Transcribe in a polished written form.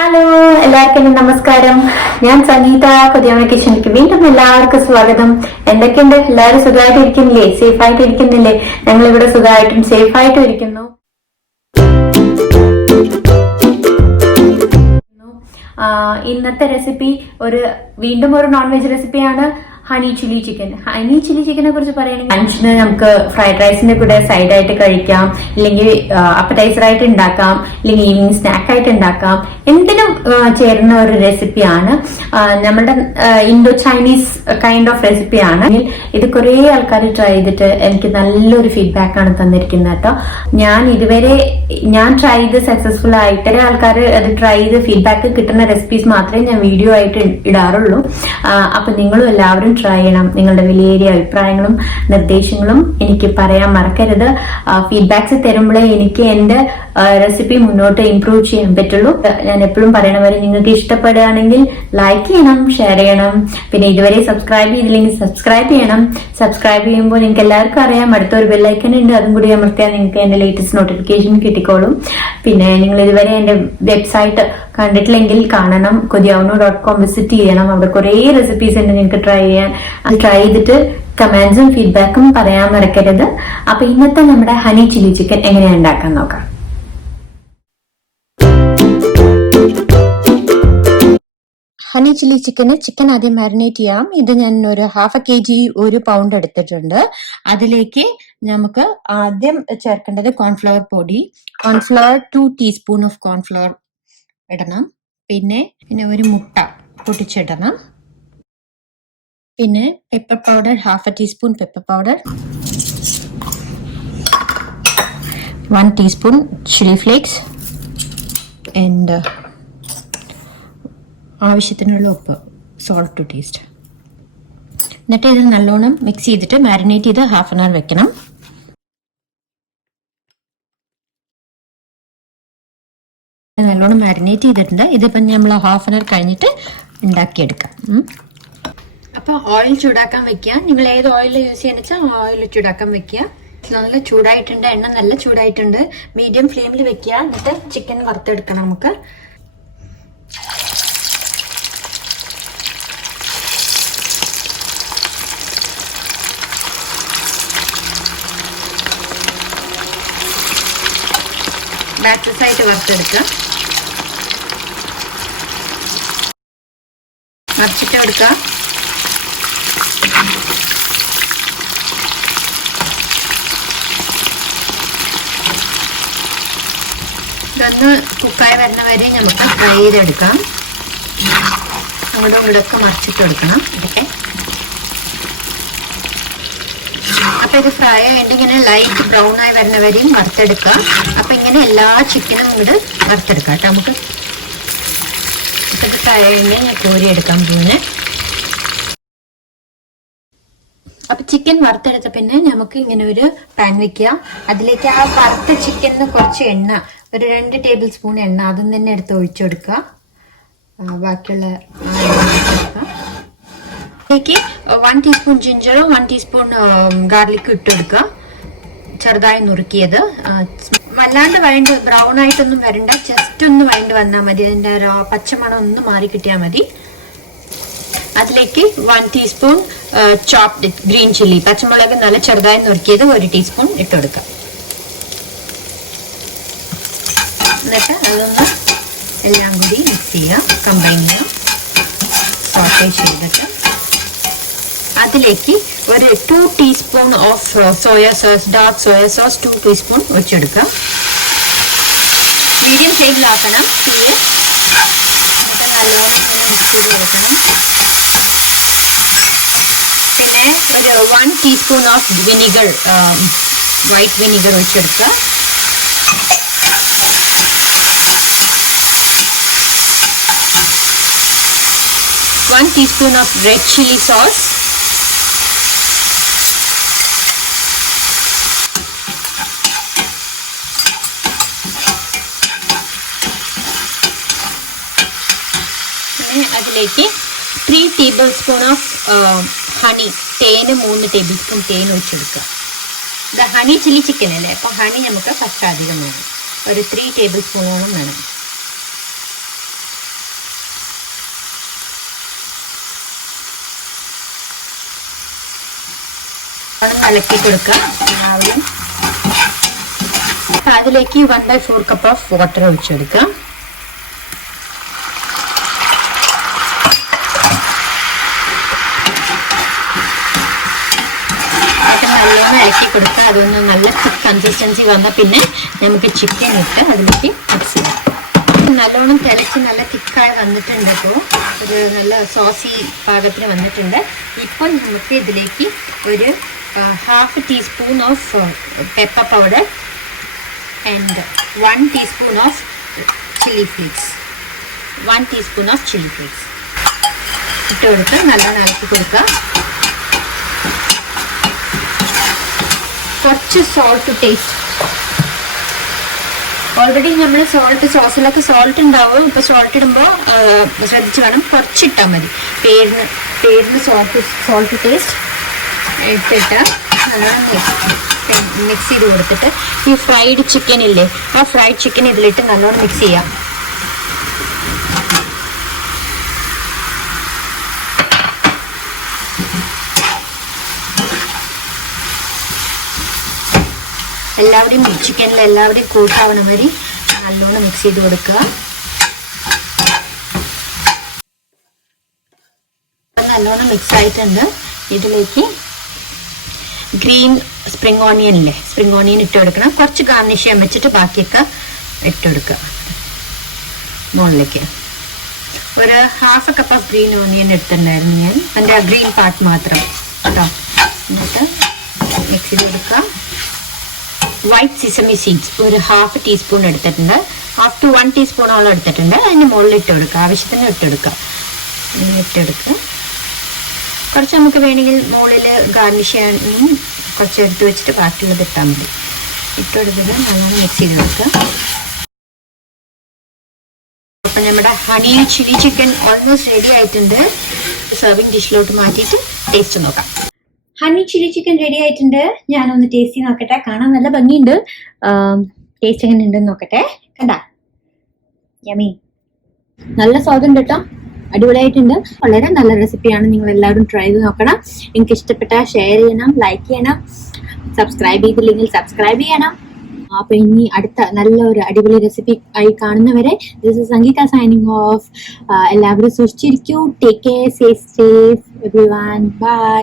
Hello, എല്ലാവർക്കും നമസ്കാരം. ഞാൻ സംഗീത. കൊതിയമ്മ കിച്ചണിലേക്ക് വീണ്ടും എല്ലാവർക്കും സ്വാഗതം. എന്തൊക്കെയുണ്ട്? എല്ലാവരും സുഖമായിട്ട് ഇരിക്കുന്നില്ലേ? സേഫ് ആയിട്ട് ഇരിക്കുന്നില്ലേ? ഞങ്ങൾ ഇവിടെ സുഖമായിട്ടും സേഫ് ആയിട്ടും ഇരിക്കുന്നു. ഇന്നത്തെ റെസിപ്പി വീണ്ടും ഒരു നോൺ വെജ് റെസിപ്പിയാണ്. Honey chilli chicken. Honey chilli ചിക്കനെ കുറിച്ച് പറയുകയാണെങ്കിൽ ലഞ്ചിന് നമുക്ക് ഫ്രൈഡ് റൈസിന്റെ കൂടെ സൈഡായിട്ട് കഴിക്കാം, ഇല്ലെങ്കിൽ അപ്പറ്റൈസർ ആയിട്ട് ഉണ്ടാക്കാം, ഇല്ലെങ്കിൽ ഈവനിങ് സ്നാക്ക് ആയിട്ട് ഉണ്ടാക്കാം. എന്തിനും ചേരുന്ന ഒരു റെസിപ്പിയാണ്. നമ്മുടെ ഇൻഡോ ചൈനീസ് കൈൻഡ് ഓഫ് റെസിപ്പിയാണ്. ഇത് കുറെ ആൾക്കാർ ട്രൈ ചെയ്തിട്ട് എനിക്ക് നല്ലൊരു ഫീഡ്ബാക്ക് ആണ് തന്നിരിക്കുന്നത് കേട്ടോ. ഞാൻ ട്രൈ ചെയ്ത് സക്സസ്ഫുൾ ആയി. ഇത്തരം ആൾക്കാർ അത് ട്രൈ ചെയ്ത് ഫീഡ്ബാക്ക് കിട്ടുന്ന റെസിപ്പീസ് മാത്രമേ ഞാൻ വീഡിയോ ആയിട്ട് ഇടാറുള്ളൂ. അപ്പൊ നിങ്ങളും എല്ലാവരും ട്രൈ ചെയ്യണം. നിങ്ങളുടെ വിലയേറിയ അഭിപ്രായങ്ങളും നിർദ്ദേശങ്ങളും എനിക്ക് പറയാൻ മറക്കരുത്. ഫീഡ്ബാക്സ് തരുമ്പോഴേ എനിക്ക് എന്റെ റെസിപ്പി മുന്നോട്ട് ഇംപ്രൂവ് ചെയ്യാൻ പറ്റുള്ളൂ. ഞാൻ എപ്പോഴും പറയണ പോലെ നിങ്ങൾക്ക് ഇഷ്ടപ്പെടുകയാണെങ്കിൽ ലൈക്ക് ചെയ്യണം, ഷെയർ ചെയ്യണം. പിന്നെ ഇതുവരെ സബ്സ്ക്രൈബ് ചെയ്തില്ലെങ്കിൽ സബ്സ്ക്രൈബ് ചെയ്യണം. സബ്സ്ക്രൈബ് ചെയ്യുമ്പോൾ നിങ്ങൾക്ക് എല്ലാവർക്കും അറിയാം അടുത്തൊരു ബെല്ലൈക്കൺ ഉണ്ട്, അതും കൂടി അമർത്തിയാൽ നിങ്ങൾക്ക് എന്റെ ലേറ്റസ്റ്റ് നോട്ടിഫിക്കേഷൻ കിട്ടിക്കോളും. പിന്നെ നിങ്ങൾ ഇതുവരെ എന്റെ വെബ്സൈറ്റ് കണ്ടിട്ടില്ലെങ്കിൽ കാണണം. kothiyavunu.com വിസിറ്റ് ചെയ്യണം. അവിടെ കുറെ റെസിപ്പീസ് ഉണ്ട് നിങ്ങൾക്ക് ട്രൈ ചെയ്യാൻ. അത് ട്രൈ ചെയ്തിട്ട് കമന്റ്സും ഫീഡ്ബാക്കും പറയാൻ മറക്കരുത്. അപ്പൊ ഇന്നത്തെ നമ്മുടെ ഹണി ചില്ലി ചിക്കൻ എങ്ങനെയാണ് ഉണ്ടാക്കാൻ നോക്കാം. ഹണി ചില്ലി ചിക്കൻ ആദ്യം മാരിനേറ്റ് ചെയ്യാം. ഇത് ഞാൻ ഒരു 1/2 kg 1 പൗണ്ട് എടുത്തിട്ടുണ്ട്. അതിലേക്ക് നമുക്ക് ആദ്യം ചേർക്കേണ്ടത് കോൺഫ്ലവർ പൊടി. കോൺഫ്ലവർ 2 ടീസ്പൂൺ ഓഫ് കോൺഫ്ലവർ ഇടണം. പിന്നെ ഒരു മുട്ട പൊട്ടിച്ചിടണം. പിന്നെ pepper powder 1/2 teaspoon pepper powder, 1 teaspoon chilli flakes and ആവശ്യത്തിനുള്ള ഉപ്പ്, സോൾട്ട് ടു ടേസ്റ്റ്. എന്നിട്ട് ഇത് നല്ലോണം മിക്സ് ചെയ്തിട്ട് മാരിനേറ്റ് ചെയ്ത് 1/2 hour വെക്കണം. നല്ലോണം മാരിനേറ്റ് ചെയ്തിട്ടുണ്ട്. ഇതിപ്പം നമ്മൾ 1/2 hour കഴിഞ്ഞിട്ട് ഉണ്ടാക്കിയെടുക്കാം. അപ്പോൾ ഓയിൽ ചൂടാക്കാൻ വെക്കുക. നിങ്ങൾ ഏത് ഓയിൽ യൂസ് ചെയ്യുന്ന വെച്ചാൽ ഓയിൽ ചൂടാക്കാൻ വെക്കുക. നല്ല ചൂടായിട്ടുണ്ട്, എണ്ണ നല്ല ചൂടായിട്ടുണ്ട്. മീഡിയം ഫ്ലെയിമിൽ വെക്കുക. എന്നിട്ട് ചിക്കൻ വറുത്തെടുക്കണം നമുക്ക്. ബാച്ചസ് ആയിട്ട് വറുത്തെടുക്കുക. മറിച്ചിട്ട് എടുക്കുക. ഇതൊന്ന് കുക്കായി വരുന്ന വരെ നമുക്ക് ഫ്രൈ ചെയ്തെടുക്കാം. അങ്ങോട്ടും ഇങ്ങോട്ടൊക്കെ മറിച്ചിട്ട് എടുക്കണം ഇതൊക്കെ. അപ്പൊ ഇത് ഫ്രൈ ആയിട്ട് ഇങ്ങനെ ലൈറ്റ് ബ്രൗൺ ആയി വരുന്ന വരെയും വറുത്തെടുക്കുക. അപ്പൊ ഇങ്ങനെ എല്ലാ ചിക്കനും ഇങ്ങോട്ട് വറുത്തെടുക്കാം കേട്ടോ. നമുക്ക് ഇത് ഫ്രൈ ആയിട്ട് ഞാൻ കോരി എടുക്കാൻ പോകുന്നത്. അപ്പൊ ചിക്കൻ വറുത്തെടുത്ത പിന്നെ നമുക്ക് ഇങ്ങനെ ഒരു പാൻ വെക്കുക. അതിലേക്ക് ആ വറുത്ത ചിക്കനിന് കുറച്ച് എണ്ണ, ഒരു 2 ടേബിൾ സ്പൂൺ എണ്ണ അതും തന്നെ എടുത്ത് ഒഴിച്ചെടുക്കുക. ബാക്കിയുള്ള ഇതിലേക്ക് 1 ടീസ്പൂൺ ജിഞ്ചറും 1 ടീസ്പൂൺ ഗാർലിക്കും ഇട്ടെടുക്കുക. ചെറുതായി നുറുക്കിയത്. വല്ലാണ്ട് വഴണ്ട് ബ്രൗൺ ആയിട്ടൊന്നും വരണ്ട, ജസ്റ്റ് ഒന്ന് വഴണ്ട് വന്നാൽ മതി. അതിൻ്റെ പച്ചമണം ഒന്ന് മാറി കിട്ടിയാൽ മതി. അതിലേക്ക് 1 ടീസ്പൂൺ ചോപ്ഡ് ഗ്രീൻ ചില്ലി, പച്ചമുളക് നല്ല ചെറുതായി നുറുക്കിയത് 1 ടീസ്പൂൺ ഇട്ടെടുക്കുക. എന്നിട്ട് അതൊന്ന് എല്ലാം കൂടി മിക്സ് ചെയ്യുക, കമ്പൈൻ ചെയ്യുക, സോട്ടേ ചെയ്തിട്ട് അതിലേക്ക് ഒരു 2 teaspoon of soya sauce, dark soya sauce 2 teaspoon ഒഴിച്ചെടുക്കുക. മീഡിയം ഫ്ലെയിമിലാക്കണം തീരെ. എന്നിട്ട് നല്ലോണം മിക്സ് ചെയ്ത് കൊടുക്കണം. പിന്നെ ഒരു 1 teaspoon of vinegar, white vinegar ഒഴിച്ചെടുക്കുക. One teaspoon of red chili sauce, അതിലേക്ക് 3 ടേബിൾ സ്പൂൺ ഓഫ് ഹണി, തേന് 3 ടേബിൾ സ്പൂൺ തേൻ ഒഴിച്ചെടുക്കുക. ഇത് ഹണി ചില്ലി ചിക്കൻ അല്ലേ, അപ്പോൾ ഹണി നമുക്ക് ഫസ്റ്റ് അധികം വേണം, ഒരു 3 ടേബിൾ സ്പൂണോളം വേണം. കലക്കി കൊടുക്കുക എല്ലാവരും. അതിലേക്ക് 1/4 കപ്പ് ഓഫ് വാട്ടർ ഒഴിച്ചെടുക്കാം. നല്ലോണം ഇളക്കി കൊടുക്കുക. അതൊന്ന് നല്ല കൺസിസ്റ്റൻസി വന്നാൽ പിന്നെ നമുക്ക് ചിക്കൻ ഇട്ട് അതിലേക്ക് മിക്സ് ചെയ്യാം. നല്ലോണം തിളച്ച് നല്ല തിക്കായി വന്നിട്ടുണ്ട്. ഇപ്പോൾ ഒരു നല്ല സോസി പാകത്തിന് വന്നിട്ടുണ്ട്. ഇപ്പോൾ നമുക്ക് ഇതിലേക്ക് ഒരു 1/2 teaspoon of pepper powder and 1 teaspoon of chilli flakes ഇട്ട് കൊടുത്ത് നല്ലോണം ഇളക്കി കൊടുക്കുക. കുറച്ച് സോൾട്ട് ടേസ്റ്റ്. ഓൾറെഡി നമ്മൾ സോസിലൊക്കെ സോൾട്ട് ഉണ്ടാവും. ഇപ്പൊ സോൾട്ട് ഇടുമ്പോൾ ശ്രദ്ധിച്ച് വേണം, കുറച്ചിട്ടാൽ മതി. പേരിന് സോൾട്ട് ടേസ്റ്റ് ഇട്ടിട്ട് മിക്സ് ചെയ്ത് കൊടുത്തിട്ട് ഈ ഫ്രൈഡ് ചിക്കൻ ഇല്ലേ, ആ ഫ്രൈഡ് ചിക്കൻ ഇതിലിട്ട് നല്ലോണം മിക്സ് ചെയ്യാം. ചിക്കനിൽ എല്ലാവരുടെയും കൂട്ടാവണ വരി നല്ലോണം മിക്സ് ചെയ്ത് കൊടുക്കുക. നല്ലോണം മിക്സ് ആയിട്ടുണ്ട്. ഇതിലേക്ക് ഗ്രീൻ സ്പ്രിംഗ് ഓണിയൻ ഇട്ട് കൊടുക്കണം. കുറച്ച് ഗാർണിഷ് ചെയ്യാൻ വെച്ചിട്ട് ബാക്കിയൊക്കെ ഇട്ടെടുക്കുക. മുകളിലേക്ക് ഒരു 1/2 കപ്പ് ഓഫ് ഗ്രീൻ ഓണിയൻ എടുത്തിട്ടുണ്ടായിരുന്നു ഞാൻ, അതിൻ്റെ ഗ്രീൻ പാർട്ട് മാത്രം കേട്ടോ. എന്നിട്ട് മിക്സ് ചെയ്ത് കൊടുക്കുക. വൈറ്റ് സിസമി സീഡ്സ് ഒരു 1/2 ടീസ്പൂൺ എടുത്തിട്ടുണ്ട്. 1/2 to 1 ടീസ്പൂണോളം എടുത്തിട്ടുണ്ട്. അതിന് മുകളിൽ ഇട്ട് കൊടുക്കുക. ആവശ്യത്തിന് ഇട്ടെടുക്കുക. കുറച്ച് നമുക്ക് വേണമെങ്കിൽ മുകളിൽ ഗാർണിഷ് ചെയ്യാനും കുറച്ച് എടുത്ത് വെച്ചിട്ട് ബാക്കിയുള്ളത് ഇട്ടാൽ മതി. ഇട്ടെടുത്തിട്ട് നല്ലോണം മിക്സ് ചെയ്ത് കൊടുക്കുക. അപ്പം നമ്മുടെ honey chilli chicken almost ready ആയിട്ടുണ്ട്. സെർവിങ് ഡിഷിലോട്ട് മാറ്റിയിട്ട് ടേസ്റ്റ് നോക്കാം. ഹണി ചില്ലി ചിക്കൻ റെഡി ആയിട്ടുണ്ട്. ഞാനൊന്ന് ടേസ്റ്റ് നോക്കട്ടെ. കാണാൻ നല്ല ഭംഗിയുണ്ട്. ടേസ്റ്റ് എങ്ങനെ ഉണ്ടെന്ന് നോക്കട്ടെ. കണ്ടാ, യമി, നല്ല സ്വാദുണ്ട് കേട്ടോ. അടിപൊളിയായിട്ടുണ്ട്. വളരെ നല്ല റെസിപ്പിയാണ്. നിങ്ങൾ എല്ലാവരും ട്രൈ ചെയ്ത് നോക്കണം. നിങ്ങൾക്ക് ഇഷ്ടപ്പെട്ടാൽ ഷെയർ ചെയ്യണം, ലൈക്ക് ചെയ്യണം, സബ്സ്ക്രൈബ് ചെയ്തില്ലെങ്കിൽ സബ്സ്ക്രൈബ് ചെയ്യണം. അപ്പൊ ഇനി അടുത്ത നല്ലൊരു അടിപൊളി റെസിപ്പി ആയി കാണുന്നവരെ this is Sangeetha signing off. എല്ലാവരും സൂക്ഷിച്ചിരിക്കൂ. Take care, stay safe everyone. By.